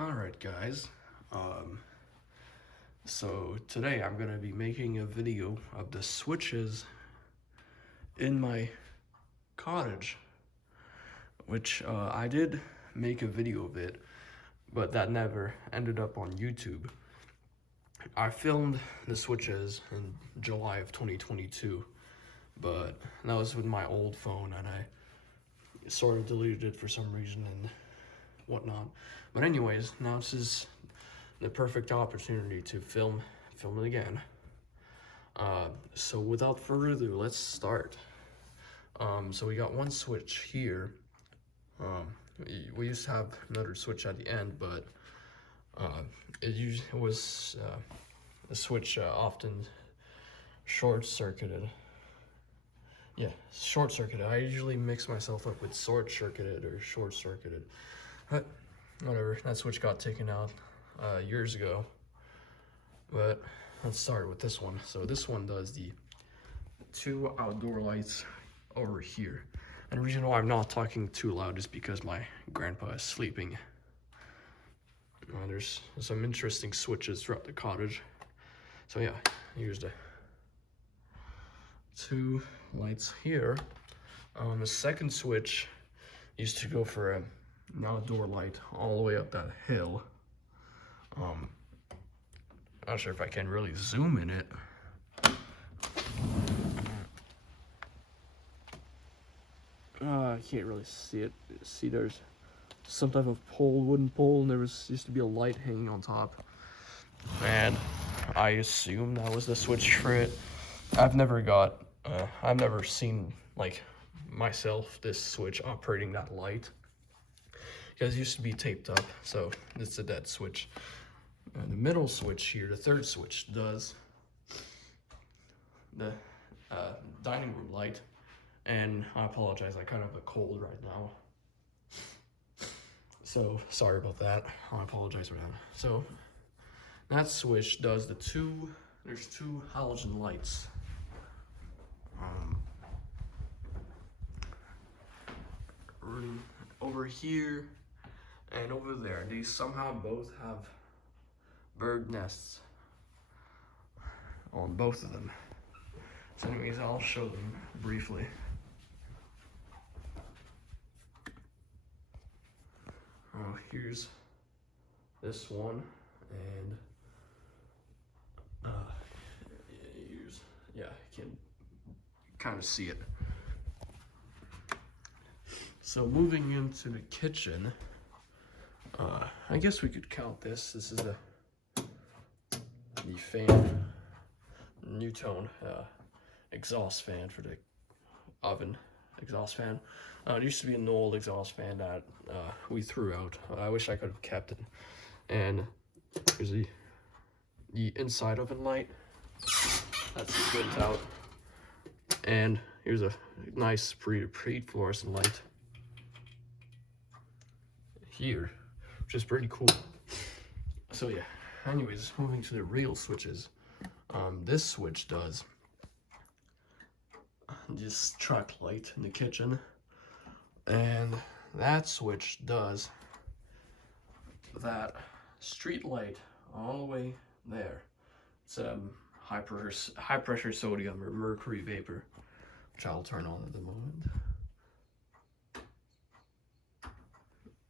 Alright guys, so today I'm going to be making a video of the switches in my cottage, which I did make a video of it, but that never ended up on YouTube. I filmed the switches in July of 2022, but that was with my old phone and I sort of deleted it for some reason and whatnot. But anyways, now this is the perfect opportunity to film it again. So without further ado, let's start. So we got one switch here. We used to have another switch at the end, but it was the switch often short-circuited. Yeah, short-circuited. I usually mix myself up with short-circuited or short-circuited. But whatever, that switch got taken out years ago. But let's start with this one. So this one does the two outdoor lights over here. And the reason why I'm not talking too loud is because my grandpa is sleeping. There's some interesting switches throughout the cottage. So yeah, here's the two lights here. The second switch used to go for an outdoor light all the way up that hill. Not sure if I can really zoom in it. I can't really see it. See, there's some type of pole, wooden pole, and there used to be a light hanging on top. And I assume that was the switch for it. I've never seen, like, myself, this switch operating that light. Because it used to be taped up, so it's a dead switch. And the middle switch here, the third switch, does the dining room light. And I apologize, I kind of have a cold right now. So sorry about that. I apologize for that. So that switch does there's two halogen lights. Over here and over there. These somehow both have bird nests on both of them. So anyways, I'll show them briefly. Here's this one, and yeah, you can kind of see it. So moving into the kitchen, I guess we could count this. This is the fan, Newtone exhaust fan for the oven exhaust fan. It used to be an old exhaust fan that we threw out. I wish I could have kept it. And here's the inside oven light. That's good out. And here's a nice pre-fluorescent light here, which is pretty cool. So yeah, anyways, moving to the real switches. This switch does this truck light in the kitchen, and that switch does that street light all the way there. It's high pressure sodium or mercury vapor, which I'll turn on at the moment.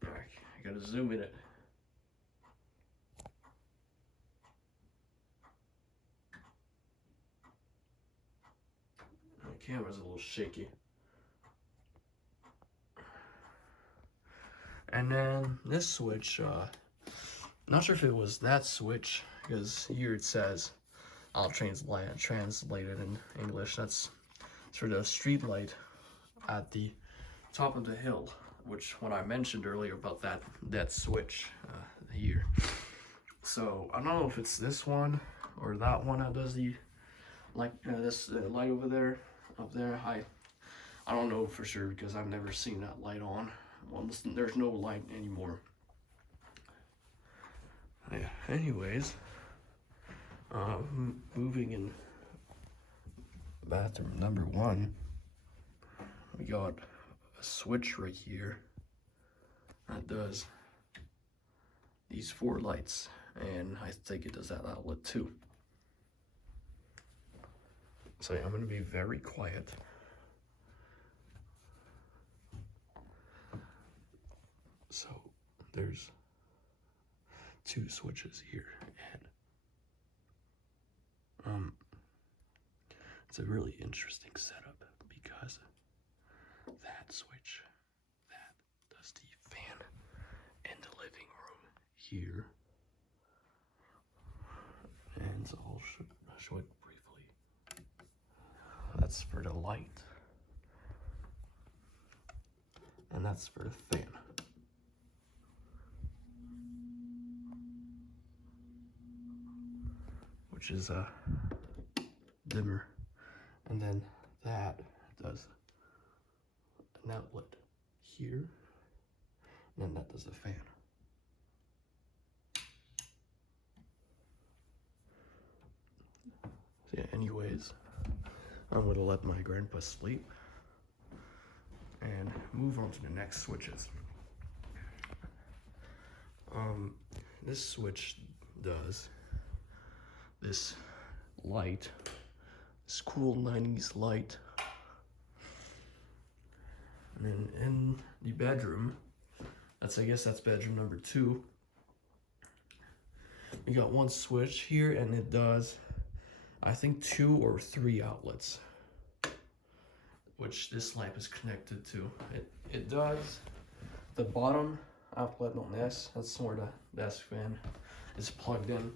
I gotta zoom in it. The camera's a little shaky. And then this switch, not sure if it was that switch, because here it says, I'll translate it in English, that's for the street light at the top of the hill, which when I mentioned earlier about that switch here. So I don't know if it's this one or that one that does the this light over there, up there. I don't know for sure because I've never seen that light on. Well, there's no light anymore. Yeah. Anyways, moving in bathroom number one, we got a switch right here that does these 4 lights, and I think it does that outlet too. So yeah, I'm going to be very quiet. So there's 2 switches here, and it's a really interesting setup because that switch that does the fan in the living room here, and so I'll show it briefly. That's for the light, and that's for the fan. Which is a dimmer, and then that does an outlet here, and then that does a fan. So yeah, anyways, I'm gonna let my grandpa sleep and move on to the next switches. This switch does this light, this cool 90s light. And then in the bedroom, I guess that's bedroom number 2. We got 1 switch here, and it does, I think, 2 or 3 outlets, which this lamp is connected to. It does the bottom outlet on this, that's where the desk fan is plugged in.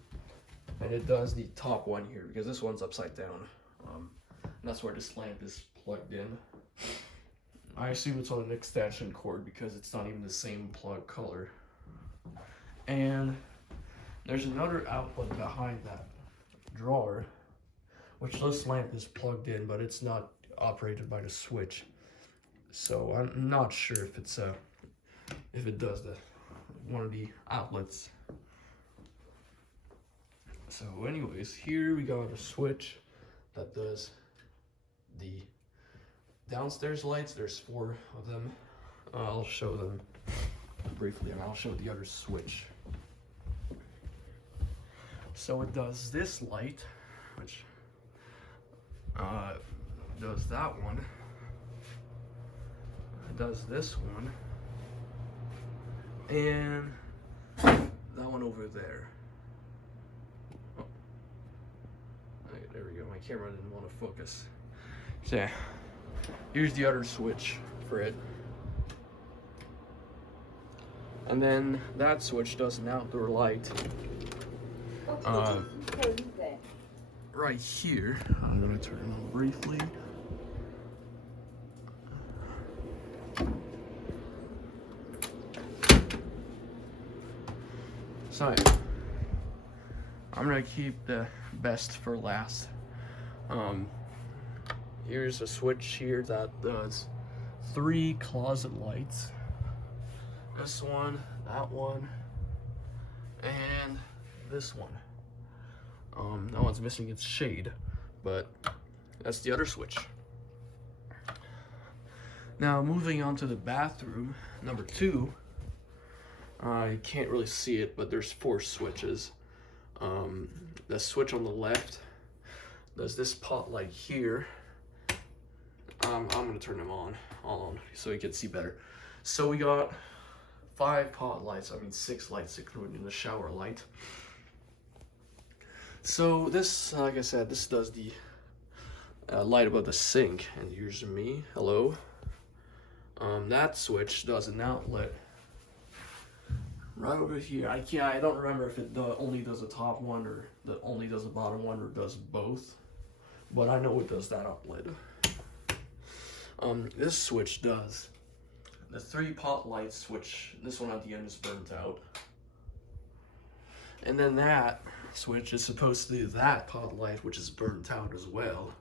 And it does the top one here, because this one's upside down. And that's where this lamp is plugged in. I assume it's on an extension cord because it's not even the same plug color. And there's another outlet behind that drawer, which this lamp is plugged in, but it's not operated by the switch. So I'm not sure if it's if it does one of the outlets. So anyways, here we got a switch that does the downstairs lights. There's 4 of them. I'll show them briefly, and I'll show the other switch. So it does this light, which does that one. It does this one, and that one over there. There we go, my camera didn't want to focus. So yeah, here's the other switch for it. And then that switch does an outdoor light. Right here, I'm gonna turn it on briefly. So yeah, I'm gonna keep the best for last. Here's a switch here that does 3 closet lights. This one, that one, and this one. That one's missing its shade, but that's the other switch. Now moving on to the bathroom, number 2. I can't really see it, but there's 4 switches. The switch on the left does this pot light here. I'm gonna turn them on so you can see better. So we got 5 pot lights, 6 lights including the shower light. So this, like I said, this does the light above the sink, and here's me, hello. That switch does an outlet right over here. I don't remember if it only does the top one, or only does the bottom one, or does both, but I know it does that outlet. This switch does the 3 pot lights, which this one at the end is burnt out. And then that switch is supposed to do that pot light, which is burnt out as well.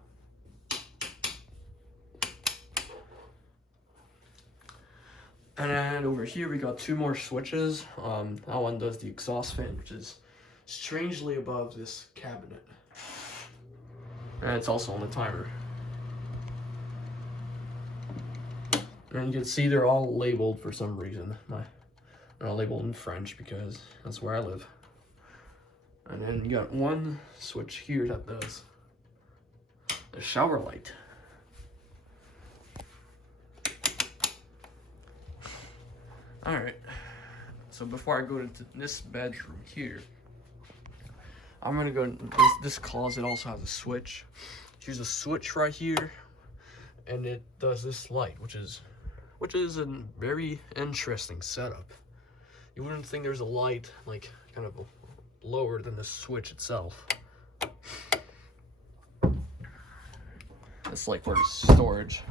And then over here we got 2 more switches. That one does the exhaust fan, which is strangely above this cabinet. And it's also on the timer. And you can see they're all labeled for some reason. labeled in French because that's where I live. And then you got one switch here that does the shower light. Alright, so before I go into this bedroom here, I'm gonna go, this closet also has a switch. Here's a switch right here, and it does this light, which is a very interesting setup. You wouldn't think there's a light, like, kind of lower than the switch itself. It's like for storage.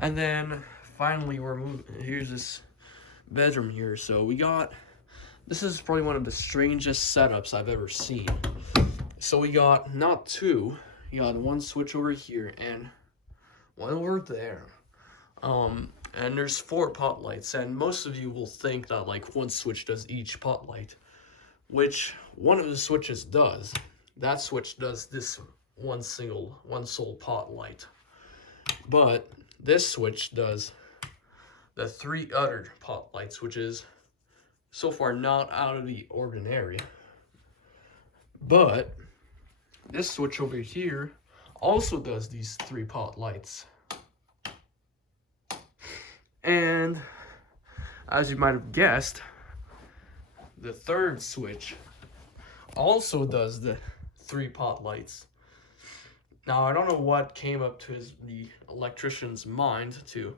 And then, finally, we're moving, here's this bedroom here. So we got, this is probably one of the strangest setups I've ever seen. So we got not two, you got one switch over here and one over there. And there's 4 pot lights, and most of you will think that like one switch does each pot light, which one of the switches does. That switch does this one sole pot light. But this switch does the 3 other pot lights, which is so far not out of the ordinary. But this switch over here also does these 3 pot lights. And as you might have guessed, the 3rd switch also does the 3 pot lights. Now, I don't know what came up to the electrician's mind to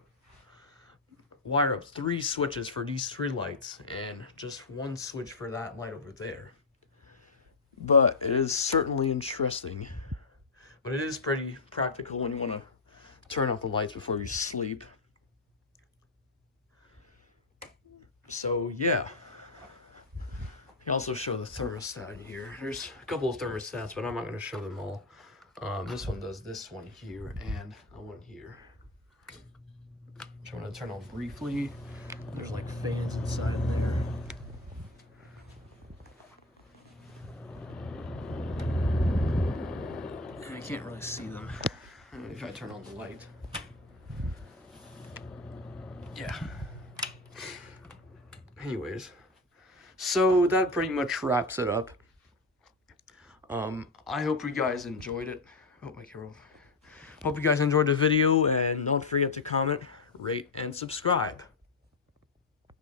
wire up 3 switches for these 3 lights and just 1 switch for that light over there. But it is certainly interesting. But it is pretty practical when you want to turn off the lights before you sleep. So yeah. You also show the thermostat in here. There's a couple of thermostats, but I'm not going to show them all. This one does this one here and that one here, which I'm going to turn on briefly. There's like fans inside of there. And I can't really see them if I turn on the light. Yeah. Anyways, so that pretty much wraps it up. I hope you guys enjoyed it. Oh, my camera. Hope you guys enjoyed the video, and don't forget to comment, rate, and subscribe.